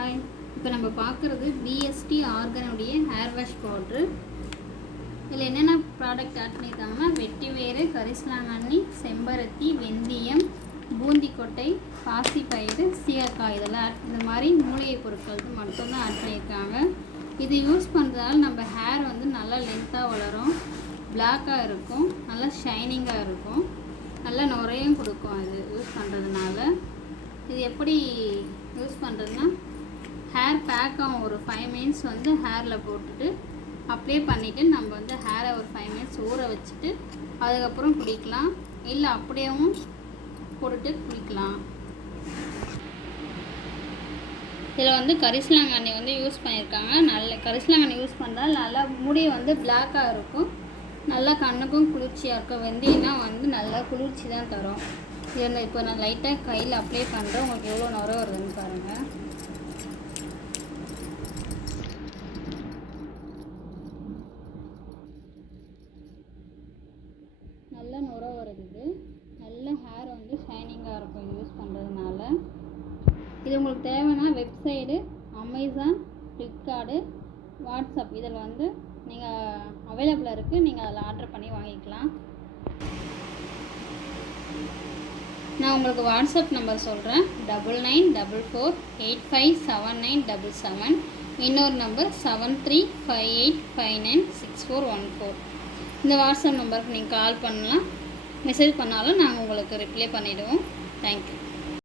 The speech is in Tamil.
ஹாய், இப்போ நம்ம பார்க்குறது பிஎஸ்டி ஆர்கனுடைய ஹேர் வாஷ் பவுட்ரு. இதில் என்னென்ன ப்ராடக்ட் ஆட் பண்ணியிருக்காங்கன்னா வெட்டி வேறு, கரிசலாங்கண்ணி, செம்பருத்தி, வெந்தயம், பூந்திக்கொட்டை, பாசிப்பயிறு, சீயக்காய் இதெல்லாம் இந்த மாதிரி மூலிகை பொருட்களுக்கு மட்டும்தான் ஆட் பண்ணியிருக்காங்க. இது யூஸ் பண்ணுறதால நம்ம ஹேர் வந்து நல்லா லென்த்தாக வளரும், பிளாக்காக இருக்கும், நல்லா ஷைனிங்காக இருக்கும், நல்லா நுரையும் கொடுக்கும். அது யூஸ் பண்ணுறதுனால இது எப்படி யூஸ் பண்ணுறதுன்னா, ஹேர் பேக்காக ஒரு 5 மினிட்ஸ் வந்து ஹேரில் போட்டுட்டு அப்ளை பண்ணிவிட்டு நம்ம வந்து ஹேரை ஒரு 5 மினிட்ஸ் ஊற வச்சுட்டு அதுக்கப்புறம் குளிக்கலாம், இல்லை அப்படியேவும் போட்டுட்டு குளிக்கலாம். இதில் வந்து கரிசலாங்கண்ணி வந்து யூஸ் பண்ணியிருக்காங்க. நல்ல கரிசலாங்கண்ணி யூஸ் பண்ணால் நல்லா முடி வந்து பிளாக்காக இருக்கும், நல்லா கண்ணுக்கும் குளிர்ச்சியாக இருக்கும். வெந்தயம்னா வந்து நல்லா குளிர்ச்சி தான் தரும். இதில் இப்போ நான் லைட்டாக கையில் அப்ளை பண்ணுறேன். உங்களுக்கு எவ்வளோ நுரை வருதுன்னு பாருங்கள். நல்ல நுரை வருது, நல்ல ஹேர் வந்து ஷைனிங்காக இருக்கும் இது யூஸ் பண்ணுறதுனால. இது உங்களுக்கு தேவைன்னா வெப்சைடு அமேசான், ஃப்ளிப்கார்டு, வாட்ஸ்அப் இதில் வந்து நீங்கள் அவைலபிளாக இருக்குது. நீங்கள் அதில் ஆர்டர் பண்ணி வாங்கிக்கலாம். நான் உங்களுக்கு வாட்ஸ்அப் நம்பர் சொல்கிறேன், 9944857977. இன்னொரு நம்பர் 7358596414. இந்த வாட்ஸ்அப் நம்பருக்கு நீங்கள் கால் பண்ணலாம், மெசேஜ் பண்ணாலும் நாங்கள் உங்களுக்கு ரிப்ளை பண்ணிவிடுவோம். தேங்க்யூ.